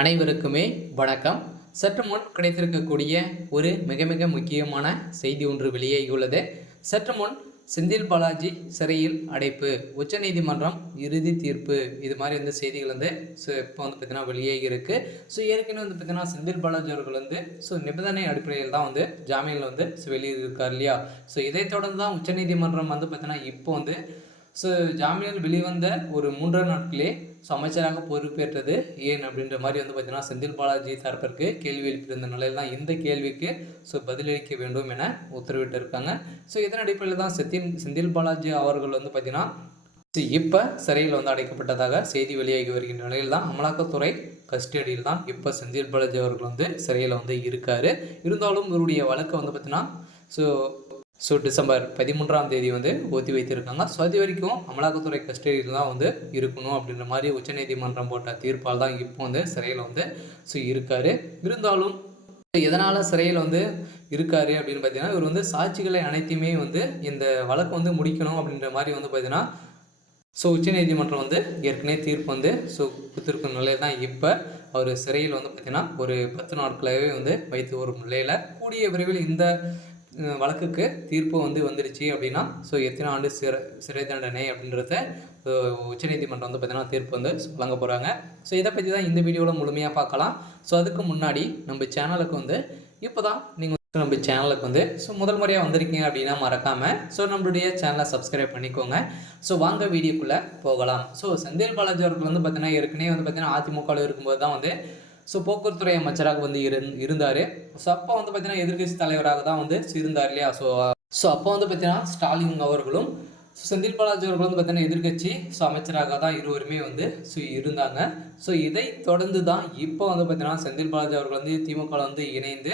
அனைவருக்குமே வணக்கம். சற்று முன் கிடைத்திருக்கக்கூடிய ஒரு மிக மிக முக்கியமான செய்தி ஒன்று வெளியாகியுள்ளது. சற்று முன் செந்தில் பாலாஜி சிறையில் அடைப்பு, உச்சநீதிமன்றம் இறுதி தீர்ப்பு, இது மாதிரி வந்து செய்திகள் வந்து இப்போ வந்து பார்த்தீங்கன்னா வெளியாகி இருக்கு. ஏற்கனவே வந்து பார்த்தீங்கன்னா செந்தில் பாலாஜி அவர்கள் வந்து நிபந்தனை அடிப்படையில் தான் வந்து ஜாமீனில் வந்து வெளியிருக்கார் இல்லையா. இதை தொடர்ந்து தான் உச்சநீதிமன்றம் வந்து பார்த்தீங்கன்னா இப்போ வந்து ஜாமீனில் வெளிவந்த ஒரு 3 நாட்களே அமைச்சராக பொறுப்பேற்றது ஏன் அப்படின்ற மாதிரி வந்து பார்த்தீங்கன்னா செந்தில் பாலாஜி தரப்பிற்கு கேள்வி எழுப்பியிருந்த நிலையில் தான் இந்த கேள்விக்கு பதிலளிக்க வேண்டும் என உத்தரவிட்டிருக்காங்க. இதன் அடிப்படையில் தான் செந்தில் பாலாஜி அவர்கள் வந்து பார்த்தீங்கன்னா இப்போ சிறையில் வந்து அடைக்கப்பட்டதாக செய்தி வெளியாகி வருகின்ற நிலையில் தான் அமலாக்கத்துறை கஸ்டடியில் தான் இப்போ செந்தில் பாலாஜி அவர்கள் வந்து சிறையில் வந்து இருக்கார். இருந்தாலும் இவருடைய வழக்கை வந்து பார்த்தீங்கன்னா டிசம்பர் 13ஆம் தேதி வந்து ஒத்தி வைத்திருக்காங்க. அது வரைக்கும் அமலாக்கத்துறை கஸ்டடியில் தான் வந்து இருக்கணும் அப்படின்ற மாதிரி உச்சநீதிமன்றம் போட்ட தீர்ப்பால் தான் இப்போ வந்து சிறையில் வந்து இருக்கார். இருந்தாலும் எதனால் சிறையில் வந்து இருக்கார் அப்படின்னு பார்த்தீங்கன்னா, இவர் வந்து சாட்சிகளை அனைத்தையுமே வந்து இந்த வழக்கு வந்து முடிக்கணும் அப்படின்ற மாதிரி வந்து பார்த்தீங்கன்னா உச்சநீதிமன்றம் வந்து ஏற்கனவே தீர்ப்பு வந்து கொடுத்துருக்கும் நிலையில் தான் இப்போ அவர் சிறையில் வந்து பார்த்திங்கன்னா ஒரு 10 நாட்களாகவே வந்து வைத்து வரும் நிலையில் கூடிய விரைவில் இந்த வழக்குக்கு தீர்ப்பு வந்து வந்துடுச்சு அப்படின்னா எத்தனை ஆண்டு சிறை தண்டனை அப்படின்றத உச்சநீதிமன்றம் வந்து பார்த்தீங்கன்னா தீர்ப்பு வந்து வழங்க போகிறாங்க. இதை பற்றி தான் இந்த வீடியோவில் முழுமையாக பார்க்கலாம். அதுக்கு முன்னாடி நம்ம சேனலுக்கு வந்து இப்போ தான் நீங்கள் நம்ம சேனலுக்கு வந்து முதல் முறையாக வந்திருக்கீங்க அப்படின்னா மறக்காமல் நம்மளுடைய சேனலை சப்ஸ்கிரைப் பண்ணிக்கோங்க. வாங்க வீடியோக்குள்ளே போகலாம். செந்தில் பாலாஜி அவர்கள் வந்து பார்த்தீங்கன்னா ஏற்கனவே வந்து பார்த்தீங்கன்னா அதிமுகவில் இருக்கும்போது தான் வந்து போக்குவரத்துறை அமைச்சராக வந்து இருந்தார். அப்போ வந்து பார்த்தீங்கன்னா எதிர்கட்சி தலைவராக தான் வந்து இருந்தார் இல்லையா. அப்போ வந்து பார்த்தீங்கன்னா ஸ்டாலின் அவர்களும் செந்தில் பாலாஜி அவர்கள் வந்து பார்த்தீங்கன்னா எதிர்கட்சி அமைச்சராக தான் இருவருமே வந்து இருந்தாங்க. இதை தொடர்ந்து தான் இப்போ வந்து பார்த்தீங்கன்னா செந்தில் பாலாஜி அவர்கள் வந்து திமுக வந்து இணைந்து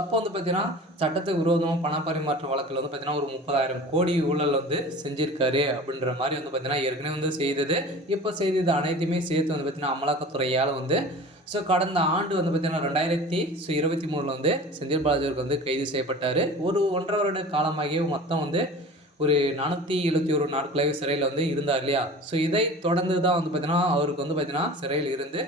அப்போ வந்து பார்த்தீங்கன்னா சட்டத்துக்கு விரோதமாக பண பரிமாற்ற வழக்கில் வந்து பார்த்தீங்கன்னா ஒரு 30,000 கோடி ஊழல் வந்து செஞ்சிருக்காரு அப்படின்ற மாதிரி வந்து பார்த்தீங்கன்னா ஏற்கனவே வந்து செய்தது. இப்போ செய்தது அனைத்துமே சேர்த்து வந்து பார்த்தீங்கன்னா அமலாக்கத்துறையால் வந்து கடந்த ஆண்டு வந்து பார்த்தீங்கன்னா 2023 வந்து செந்தில் பாலாஜி அவர்கள் வந்து கைது செய்யப்பட்டார். ஒரு 1.5 வருட காலமாகிய மொத்தம் வந்து ஒரு 471 நாட்களாகவே சிறையில் வந்து இருந்தார் இல்லையா. இதை தொடர்ந்து தான் வந்து பார்த்தீங்கன்னா அவருக்கு வந்து பார்த்தீங்கன்னா சிறையில் இருந்து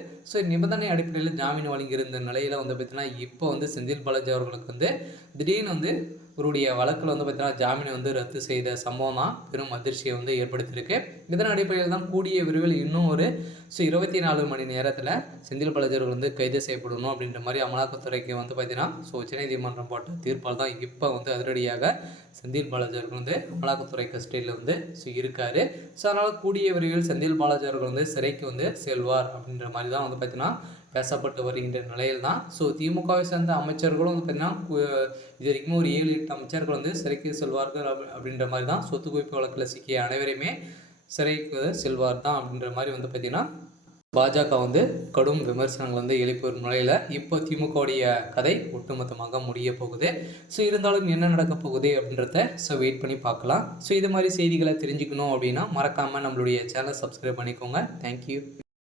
நிபந்தனை அடிப்படையில் ஜாமீன் வழங்கியிருந்த நிலையில் வந்து பார்த்தீங்கன்னா இப்போ வந்து செந்தில் பாலாஜி அவர்களுக்கு வந்து திடீர்னு வந்து இவருடைய வழக்கில் வந்து பார்த்தீங்கன்னா ஜாமீனை வந்து ரத்து செய்த சம்பவம் தான் பெரும் அதிர்ச்சியை வந்து ஏற்படுத்தியிருக்கு. இதன் அடிப்படையில் தான் கூடிய விரைவில் இன்னும் ஒரு 24 மணி நேரத்தில் செந்தில் பாலாஜி அவர்கள் வந்து கைது செய்யப்படணும் அப்படின்ற மாதிரி அமலாக்கத்துறைக்கு வந்து பார்த்தீங்கன்னா உச்சநீதிமன்றம் போட்ட தீர்ப்பால் தான் இப்போ வந்து அதிரடியாக செந்தில் பாலாஜி அவர்கள் வந்து அமலாக்கத்துறை கஸ்டடியில் வந்து இருக்கார். அதனால் கூடிய விரைவில் செந்தில் பாலாஜி அவர்கள் வந்து சிறைக்கு வந்து செல்வார் அப்படின்ற மாதிரி தான் வந்து பார்த்தீங்கன்னா பேசப்பட்டு வருகின்ற நிலையில் தான் திமுகவை சேர்ந்த அமைச்சர்களும் வந்து பார்த்தீங்கன்னா இது வரைக்கும் ஒரு 7-8 அமைச்சர்கள் வந்து சிறைக்கு செல்வார்கள் அப்படின்ற மாதிரி தான் சொத்து குவிப்பு வழக்கில் சிக்கிய அனைவரையுமே சிறைக்கு செல்வார் தான் அப்படின்ற மாதிரி வந்து பார்த்திங்கன்னா பாஜக வந்து கடும் விமர்சனங்கள் வந்து எழுப்பி வரும் நிலையில் இப்போ திமுகவுடைய கதை ஒட்டுமொத்தமாக முடிய போகுது. இருந்தாலும் என்ன நடக்க போகுது அப்படின்றத வெயிட் பண்ணி பார்க்கலாம். இது மாதிரி செய்திகளை தெரிஞ்சுக்கணும் அப்படின்னா மறக்காமல் நம்மளுடைய சேனலை சப்ஸ்கிரைப் பண்ணிக்கோங்க. தேங்க்யூ.